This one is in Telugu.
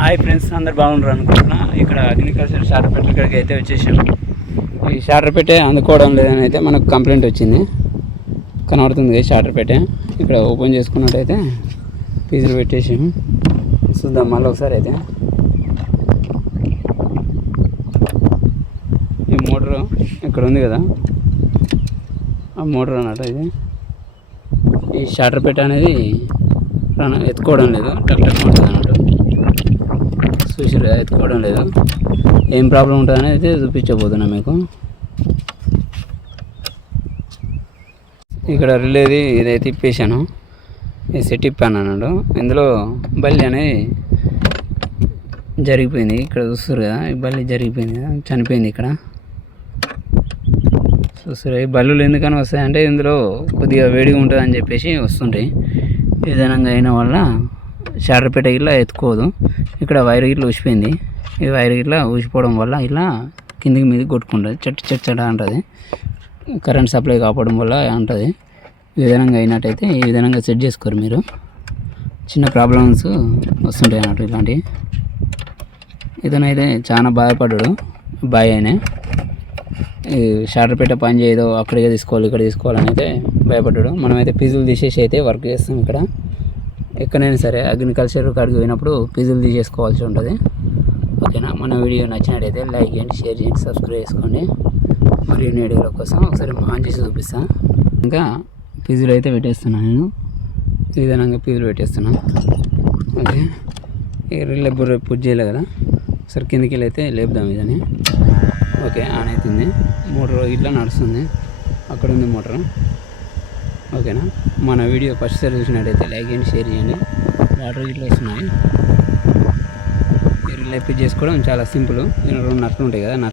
హాయ్ ఫ్రెండ్స్, అందరు బాగుంటారు అనుకుంటున్నా. ఇక్కడ అగ్రికల్చర్ షార్టర్పేట ఇక్కడికి అయితే వచ్చేసాము. ఈ షార్టర్పేట అందుకోవడం లేదని అయితే మనకు కంప్లైంట్ వచ్చింది. కనబడుతుంది షార్టర్పేట. ఇక్కడ ఓపెన్ చేసుకున్నట్టయితే ఫీజులు పెట్టేసాము. చూద్దాం మళ్ళీ ఒకసారి అయితే. ఈ మోటార్ ఇక్కడ ఉంది కదా, ఆ మోటార్ అన్నట్టు ఇది. ఈ షార్టర్పేట అనేది ఎత్తుకోవడం లేదు, టక్ ఉంటుంది అన్నట్టు. చూసిరా, ఎత్తుకోవడం లేదు. ఏం ప్రాబ్లం ఉంటుందని అయితే చూపించబోతున్నా మీకు. ఇక్కడ రిలేది ఇదైతే ఇప్పేసాను, ఈ సెట్ ఇప్పాను అన్నాడు. ఇందులో బల్లి అనేది జరిగిపోయింది. ఇక్కడ చూస్తారు కదా, ఈ బల్లి జరిగిపోయింది కదా, చనిపోయింది. ఇక్కడ చూస్తారు, ఈ బల్లులు ఎందుకని వస్తాయంటే ఇందులో కొద్దిగా వేడిగా ఉంటుంది అని చెప్పేసి వస్తుంటాయి. ఈ విధంగా అయిన వల్ల షార్టర్పేట ఇట్లా ఎత్తుకోదు. ఇక్కడ వైర్ ఇట్లా ఊసిపోయింది. ఈ వైర్ ఇట్లా ఊసిపోవడం వల్ల ఇలా కిందికి మీదకి కొట్టుకుంటుంది, చట్ట అంటుంది. కరెంట్ సప్లై కావడం వల్ల ఉంటుంది. ఈ విధంగా అయినట్టయితే ఈ విధంగా సెట్ చేసుకోరు మీరు. చిన్న ప్రాబ్లమ్స్ వస్తుంటాయి అన్నట్టు ఇలాంటివి. ఇతనైతే చాలా బాధపడ్డాడు బాయ్ అయినా. ఈ షార్టర్పేట పని చేయదో అక్కడికే తీసుకోవాలి, ఇక్కడ తీసుకోవాలని అయితే భయపడ్డాడు. మనమైతే ఫీజులు తీసేసి అయితే వర్క్ చేస్తాం. ఇక్కడ ఎక్కడైనా సరే అగ్రికల్చర్ కాడికి పోయినప్పుడు ఫీజులు తీసేసుకోవాల్సి ఉంటుంది. ఓకేనా? మన వీడియో నచ్చినట్టయితే లైక్ చేయండి, షేర్ చేయండి, సబ్స్క్రైబ్ చేసుకోండి. మరియు వీడియోల కోసం ఒకసారి ఆన్ చేసి చూపిస్తాను. ఇంకా ఫీజులు అయితే పెట్టేస్తున్నాను నేను. ఈ విధంగా ఫీజులు పెట్టేస్తున్నాను. ఓకే, ఈ రిల్లే బుర్ర పుట్ చేయలే కదా, సరే కిందికి వెళ్ళి అయితే లేపుదాం ఇదని. ఓకే, ఆన్ అవుతుంది. మోటార్ ఇట్లా నడుస్తుంది. అక్కడ ఉంది మోటార్. ఓకేనా? మన వీడియో ఫస్ట్ సారి చూసినట్టయితే లైక్ చేయండి, షేర్ చేయండి. వాటర్ ఇట్లా వస్తున్నాయి. ఈ రిలే ఫిట్ చేసుకోవడం చాలా సింపుల్. దీని 2 నట్లు ఉంటాయి కదా.